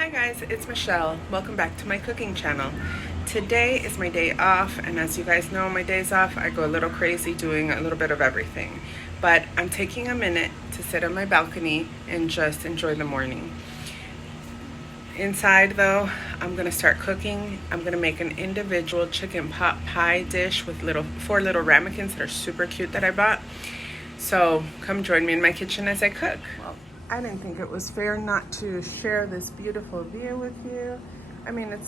Hi guys, it's Michelle. Welcome back to my cooking channel. Today is my day off, and as you guys know, my days off I go a little crazy doing a little bit of everything. But I'm taking a minute to sit on my balcony and just enjoy the morning. Inside though, I'm gonna start cooking. I'm gonna make an individual chicken pot pie dish with four little ramekins that are super cute that I bought. So come join me in my kitchen as I cook. Well, I didn't think it was fair not to share this beautiful view with you. I mean, it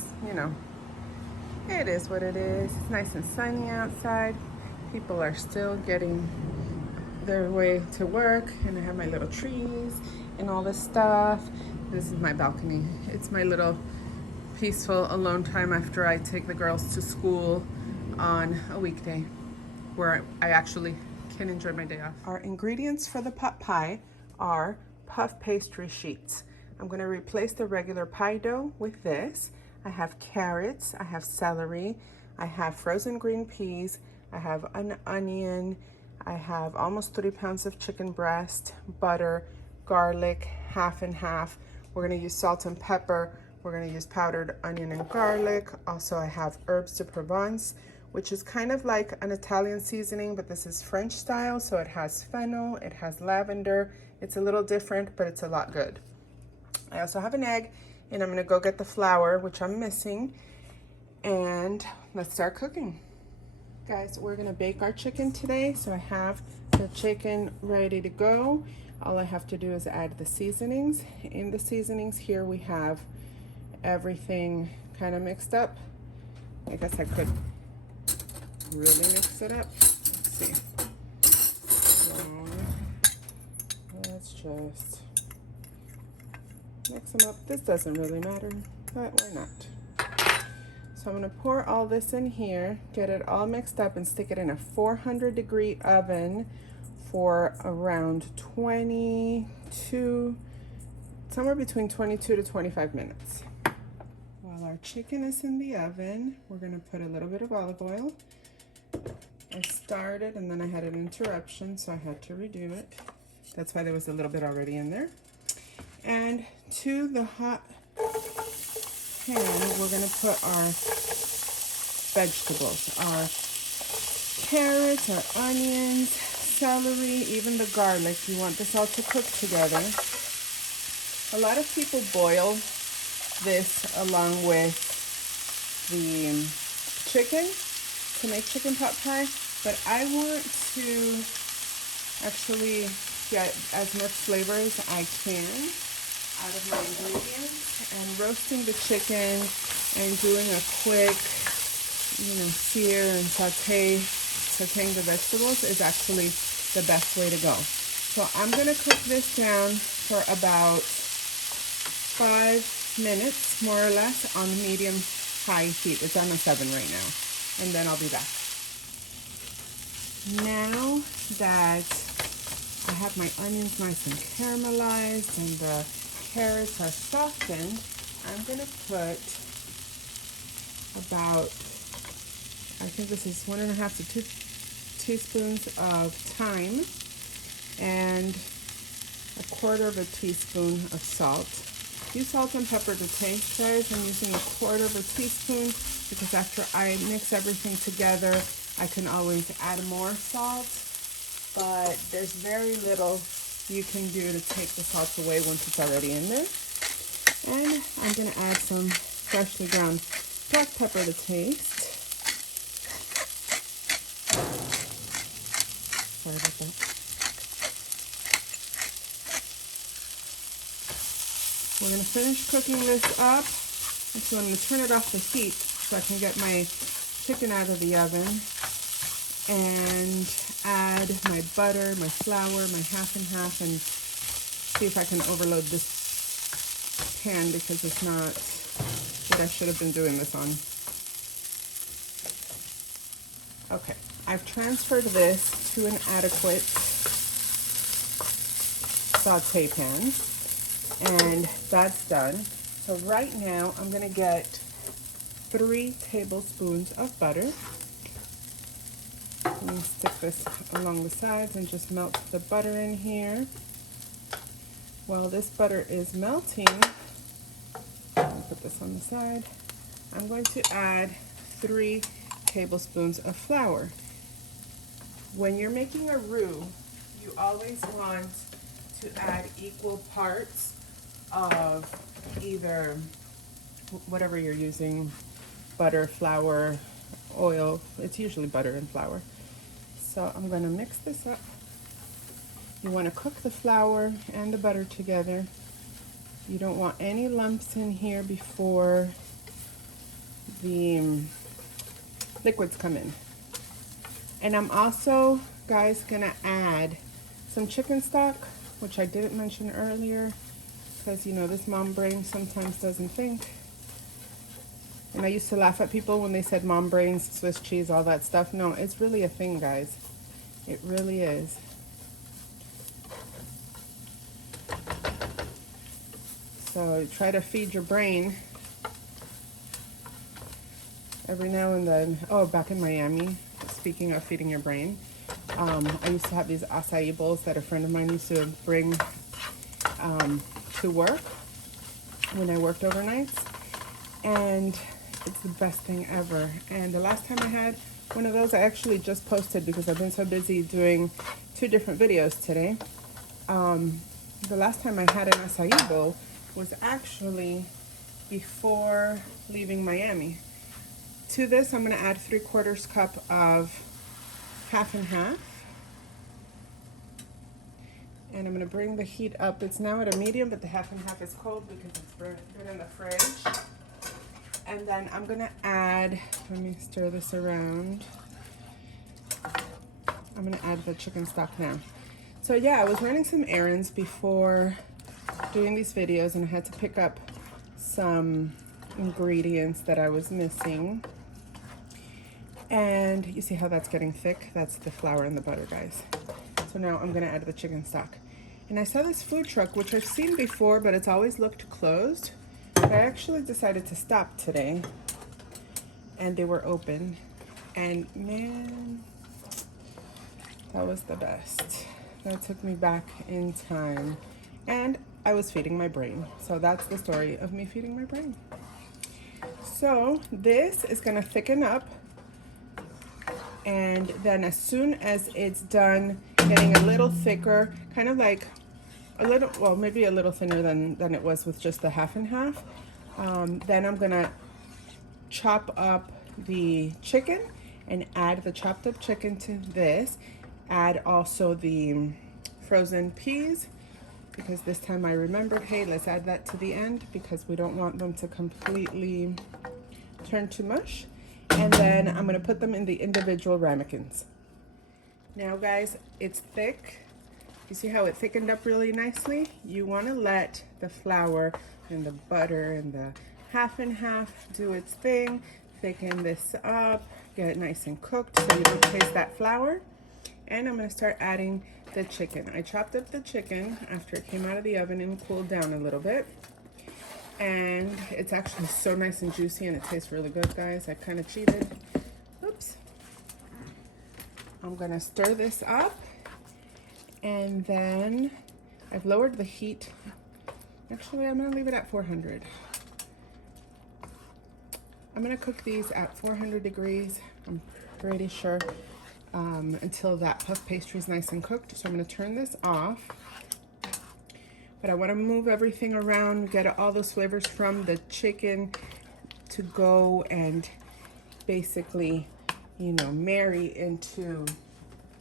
is what it is. It's nice and sunny outside. People are still getting their way to work, and I have my little trees and all this stuff. This is my balcony. It's my little peaceful alone time after I take the girls to school on a weekday, where I actually can enjoy my day off. Our ingredients for the pot pie are puff pastry sheets. I'm going to replace the regular pie dough with this. I have carrots, I have celery, I have frozen green peas, I have an onion, I have almost 3 pounds of chicken breast, butter, garlic, half and half. We're going to use salt and pepper. We're going to use powdered onion and garlic. Also, I have herbs de Provence, which is kind of like an Italian seasoning, but this is French style. So it has fennel, it has lavender. It's a little different, but it's a lot good. I also have an egg, and I'm gonna go get the flour, which I'm missing, and let's start cooking. Guys, we're gonna bake our chicken today. So I have the chicken ready to go. All I have to do is add the seasonings. In the seasonings here we have everything kind of mixed up. I guess I could really mix it up. Let's see. Let's just mix them up. This doesn't really matter, but why not? So I'm gonna pour all this in here, get it all mixed up, and stick it in a 400-degree oven for around 22, somewhere between 22 to 25 minutes. While our chicken is in the oven, we're gonna put a little bit of olive oil. I started and then I had an interruption, so I had to redo it. That's why there was a little bit already in there. And to the hot pan, we're gonna put our vegetables, our carrots, our onions, celery, even the garlic. You want this all to cook together. A lot of people boil this along with the chicken to make chicken pot pie, but I want to actually get as much flavor as I can out of my ingredients, and roasting the chicken and doing a quick, sear and sauteing the vegetables is actually the best way to go. So I'm gonna cook this down for about 5 minutes, more or less, on medium high heat. It's on a 7 right now, and then I'll be back. Now that I have my onions nice and caramelized and the carrots are softened, I'm gonna put about, I think this is 1.5 to 2 teaspoons of thyme and 1/4 of a teaspoon of salt. Use salt and pepper to taste, guys. I'm using 1/4 of a teaspoon because after I mix everything together, I can always add more salt, but there's very little you can do to take the salt away once it's already in there. And I'm gonna add some freshly ground black pepper to taste. Sorry about that. We're gonna finish cooking this up. So I'm gonna turn it off the heat so I can get my chicken out of the oven and add my butter, my flour, my half and half, and see if I can overload this pan because it's not what I should have been doing this on. Okay, I've transferred this to an adequate saute pan, and that's done. So right now I'm gonna get 3 tablespoons of butter. Let me stick this along the sides and just melt the butter in here. While this butter is melting, put this on the side. I'm going to add 3 tablespoons of flour. When you're making a roux, you always want to add equal parts of either whatever you're using, butter, flour, oil. It's usually butter and flour. So I'm going to mix this up. You want to cook the flour and the butter together. You don't want any lumps in here before the liquids come in. And I'm also, guys, gonna add some chicken stock, which I didn't mention earlier, because you know this mom brain sometimes doesn't think. And I used to laugh at people when they said mom brains, Swiss cheese, all that stuff. No, it's really a thing, guys. It really is. So try to feed your brain every now and then. Oh, back in Miami, speaking of feeding your brain, I used to have these acai bowls that a friend of mine used to bring to work when I worked overnights, and it's the best thing ever. And the last time I had one of those, I actually just posted because I've been so busy doing 2 different videos today. The last time I had an acai bowl was actually before leaving Miami. To this, I'm going to add 3/4 cup of half and half. And I'm going to bring the heat up. It's now at a medium, but the half and half is cold because it's been in the fridge. And then I'm going to add, let me stir this around. I'm going to add the chicken stock now. So yeah, I was running some errands before doing these videos, and I had to pick up some ingredients that I was missing. And you see how that's getting thick? That's the flour and the butter, guys. So now I'm gonna add the chicken stock. And I saw this food truck, which I've seen before, but it's always looked closed. I actually decided to stop today, and they were open. And man, that was the best. That took me back in time. And I was feeding my brain. So that's the story of me feeding my brain. So this is gonna thicken up. And then as soon as it's done getting a little thicker, kind of like a little, well, maybe a little thinner than it was with just the half and half, then I'm gonna chop up the chicken and add the chopped up chicken to this. Add also the frozen peas, because this time I remembered, hey, let's add that to the end because we don't want them to completely turn to mush. And then I'm going to put them in the individual ramekins. Now, guys, it's thick. You see how it thickened up really nicely? You want to let the flour and the butter and the half and half do its thing. Thicken this up, get it nice and cooked so you don't taste that flour. And I'm going to start adding the chicken. I chopped up the chicken after it came out of the oven and cooled down a little bit. And it's actually so nice and juicy, and it tastes really good, guys. I kind of cheated. Oops. I'm gonna stir this up, and then I've lowered the heat. Actually, I'm gonna leave it at 400. I'm gonna cook these at 400 degrees, I'm pretty sure, until that puff pastry is nice and cooked. So I'm gonna turn this off. But I want to move everything around, get all those flavors from the chicken to go and basically, you know, marry into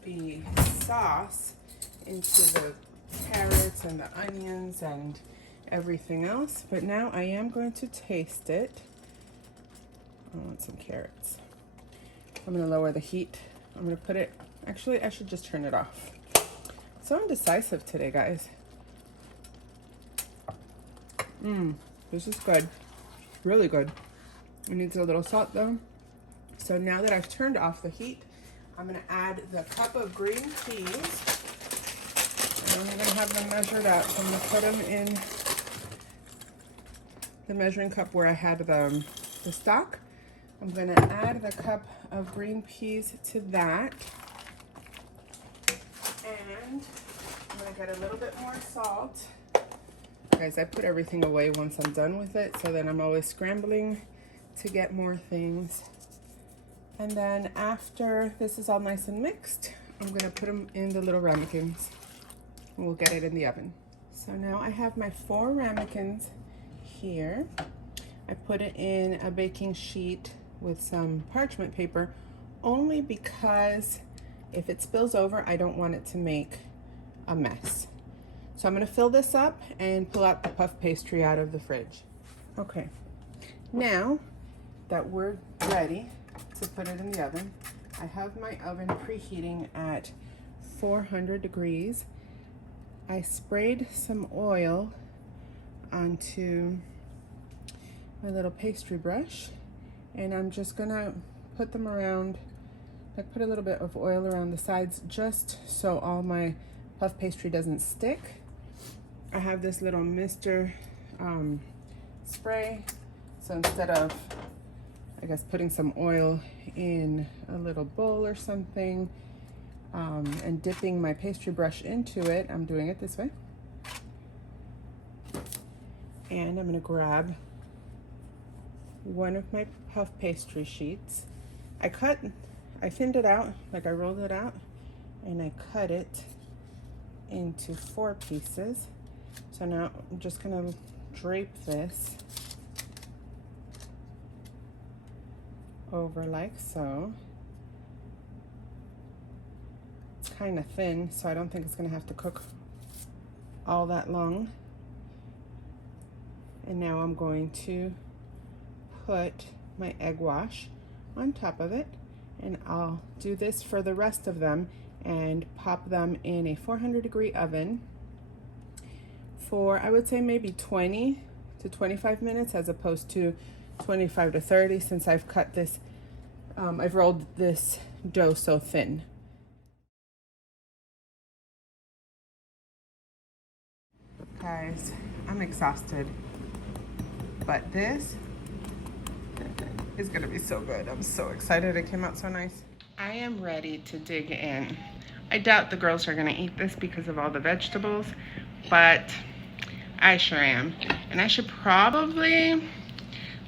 the sauce, into the carrots and the onions and everything else. But now I am going to taste it. I want some carrots. I'm going to lower the heat. I'm going to put it, actually I should just turn it off. So indecisive today, guys. This is good. Really good. It needs a little salt though. So now that I've turned off the heat, I'm going to add the cup of green peas. And I'm going to have them measured out. So I'm going to put them in the measuring cup where I had the stock. I'm going to add the cup of green peas to that. And I'm going to get a little bit more salt. Guys, I put everything away once I'm done with it, so then I'm always scrambling to get more things. And then after this is all nice and mixed, I'm gonna put them in the little ramekins and we'll get it in the oven. So now I have my 4 ramekins here. I put it in a baking sheet with some parchment paper, only because if it spills over, I don't want it to make a mess. So I'm gonna fill this up and pull out the puff pastry out of the fridge. Okay, now that we're ready to put it in the oven, I have my oven preheating at 400 degrees. I sprayed some oil onto my little pastry brush, and I'm just gonna put them around, like put a little bit of oil around the sides just so all my puff pastry doesn't stick. I have this little mister spray, so instead of, I guess, putting some oil in a little bowl or something and dipping my pastry brush into it, I'm doing it this way. And I'm gonna grab one of my puff pastry sheets. I thinned it out, like I rolled it out, and I cut it into 4 pieces. So now I'm just gonna drape this over like so. It's kind of thin, so I don't think it's gonna have to cook all that long. And now I'm going to put my egg wash on top of it, and I'll do this for the rest of them and pop them in a 400 degree oven for, I would say, maybe 20 to 25 minutes as opposed to 25 to 30, since I've cut this, I've rolled this dough so thin. Guys, I'm exhausted, but this is gonna be so good. I'm so excited it came out so nice. I am ready to dig in. I doubt the girls are gonna eat this because of all the vegetables, but I sure am. And I should probably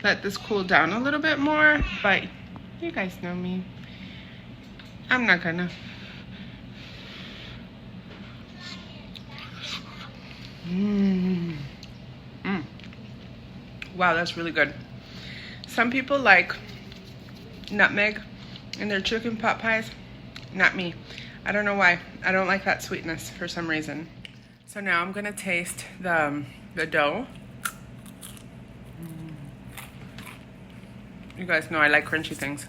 let this cool down a little bit more, but you guys know me. I'm not gonna. Wow, that's really good. Some people like nutmeg in their chicken pot pies. Not me. I don't know why. I don't like that sweetness for some reason. So now I'm gonna taste the dough. You guys know I like crunchy things.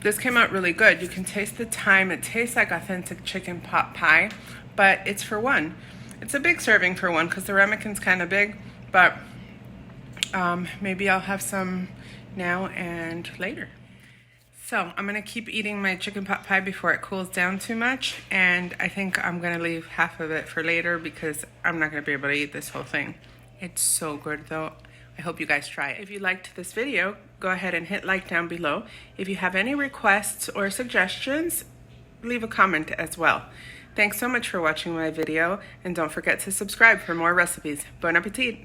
This came out really good. You can taste the thyme. It tastes like authentic chicken pot pie, but it's for one. It's a big serving for one because the ramekin's kind of big, but maybe I'll have some now and later. So I'm gonna keep eating my chicken pot pie before it cools down too much, and I think I'm gonna leave half of it for later because I'm not gonna be able to eat this whole thing. It's so good though. I hope you guys try it. If you liked this video, go ahead and hit like down below. If you have any requests or suggestions, leave a comment as well. Thanks so much for watching my video, and don't forget to subscribe for more recipes. Bon appetit!